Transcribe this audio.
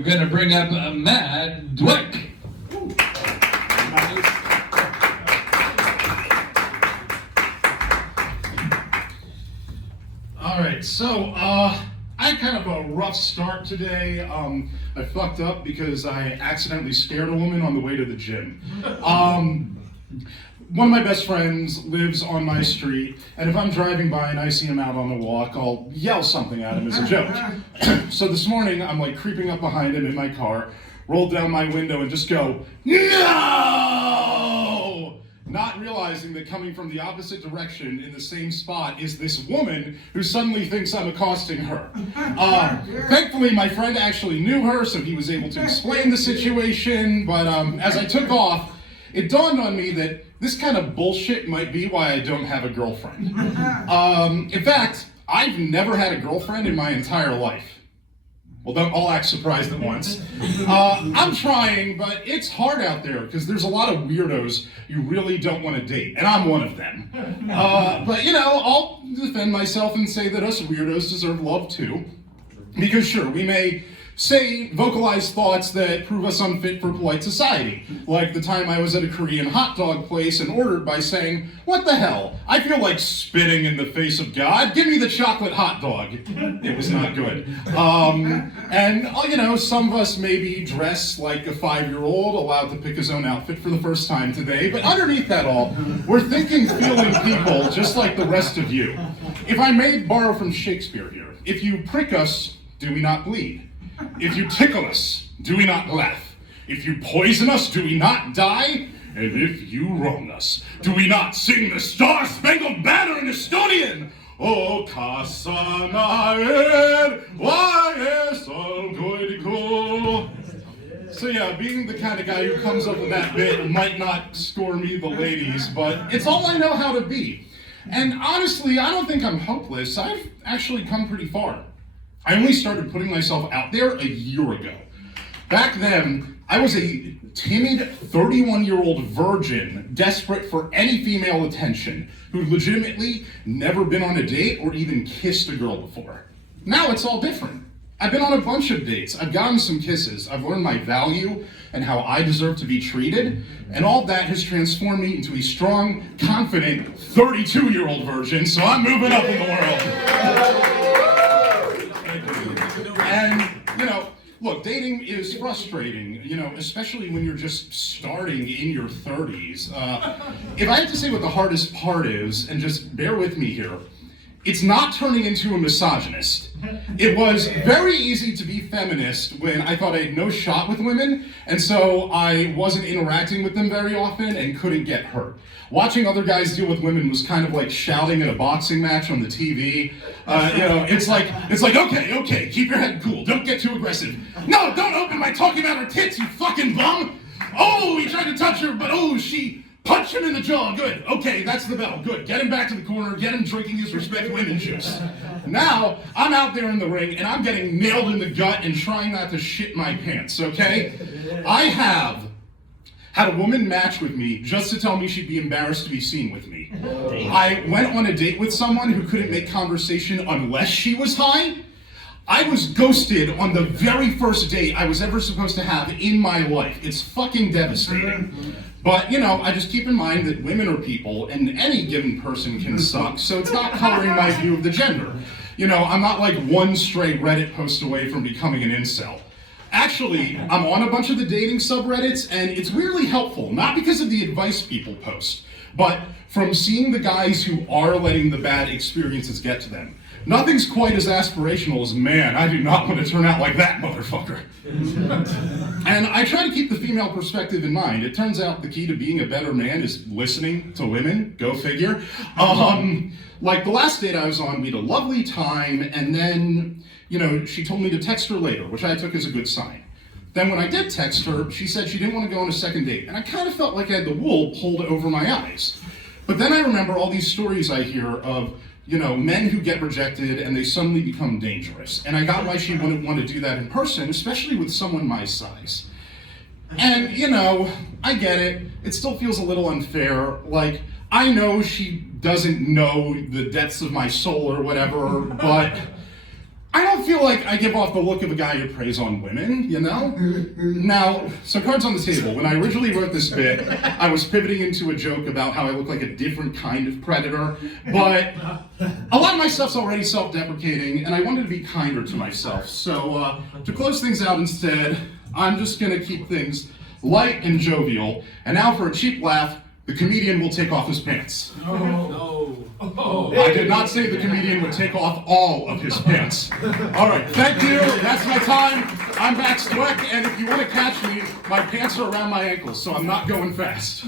We're going to bring up Matt Dweck. All right, so I had kind of a rough start today. I fucked up because I accidentally scared a woman on the way to the gym. One of my best friends lives on my street, and if I'm driving by and I see him out on a walk, I'll yell something at him as a joke. So this morning, I'm like creeping up behind him in my car, roll down my window and just go, "No!" Not realizing that coming from the opposite direction in the same spot is this woman who suddenly thinks I'm accosting her. Thankfully, my friend actually knew her, so he was able to explain the situation, but as I took off, it dawned on me that this kind of bullshit might be why I don't have a girlfriend. In fact, I've never had a girlfriend in my entire life. Well, don't all act surprised at once. I'm trying, but it's hard out there because there's a lot of weirdos you really don't want to date, and I'm one of them. But you know, I'll defend myself and say that us weirdos deserve love too. Because sure, we may vocalize thoughts that prove us unfit for polite society. Like the time I was at a Korean hot dog place and ordered by saying, "What the hell? I feel like spitting in the face of God. Give me the chocolate hot dog." It was not good. And you know, some of us maybe dress like a 5-year-old allowed to pick his own outfit for the first time today. But underneath that all, we're thinking, feeling people just like the rest of you. If I may borrow from Shakespeare here, if you prick us, do we not bleed? If you tickle us, do we not laugh? If you poison us, do we not die? And if you wrong us, do we not sing the Star-Spangled Banner in Estonian? O Kasanaer, why is so good cool? So yeah, being the kind of guy who comes up with that bit might not score me the ladies, but it's all I know how to be. And honestly, I don't think I'm hopeless. I've actually come pretty far. I only started putting myself out there a year ago. Back then, I was a timid 31-year-old virgin, desperate for any female attention, who'd legitimately never been on a date or even kissed a girl before. Now it's all different. I've been on a bunch of dates, I've gotten some kisses, I've learned my value and how I deserve to be treated, and all that has transformed me into a strong, confident 32-year-old virgin, so I'm moving up in the world. And, you know, look, dating is frustrating, you know, especially when you're just starting in your 30s. If I had to say what the hardest part is, and just bear with me here, it's not turning into a misogynist. It was very easy to be feminist when I thought I had no shot with women, and so I wasn't interacting with them very often and couldn't get hurt. Watching other guys deal with women was kind of like shouting at a boxing match on the TV. You know, it's like, okay, keep your head cool, don't get too aggressive. No, don't open by talking about her tits, you fucking bum! Oh, he tried to touch her, but oh, she punched him in the jaw, good. Okay, that's the bell, good. Get him back to the corner, get him drinking his Respect Women juice. Now, I'm out there in the ring, and I'm getting nailed in the gut and trying not to shit my pants, okay? I have had a woman match with me just to tell me she'd be embarrassed to be seen with me. I went on a date with someone who couldn't make conversation unless she was high. I was ghosted on the very first date I was ever supposed to have in my life. It's fucking devastating. But, you know, I just keep in mind that women are people and any given person can suck, so it's not coloring my view of the gender. You know, I'm not like one stray Reddit post away from becoming an incel. Actually, I'm on a bunch of the dating subreddits, and it's weirdly helpful, not because of the advice people post, but from seeing the guys who are letting the bad experiences get to them. Nothing's quite as aspirational as, man, I do not want to turn out like that motherfucker. And I try to keep the female perspective in mind. It turns out the key to being a better man is listening to women, go figure. Like the last date I was on, we had a lovely time, and then, you know, she told me to text her later, which I took as a good sign. Then when I did text her, she said she didn't want to go on a second date, and I kind of felt like I had the wool pulled over my eyes. But then I remember all these stories I hear of, you know, men who get rejected and they suddenly become dangerous. And I got why she wouldn't want to do that in person, especially with someone my size. And, you know, I get it. It still feels a little unfair. Like, I know she doesn't know the depths of my soul or whatever, but I don't feel like I give off the look of a guy who preys on women, you know? Now, so cards on the table. When I originally wrote this bit, I was pivoting into a joke about how I look like a different kind of predator, but a lot of my stuff's already self-deprecating, and I wanted to be kinder to myself. So to close things out instead, I'm just gonna keep things light and jovial, and now for a cheap laugh, the comedian will take off his pants. I did not say the comedian would take off all of his pants. All right, thank you. That's my time. I'm Max Dweck, and if you want to catch me, my pants are around my ankles, so I'm not going fast.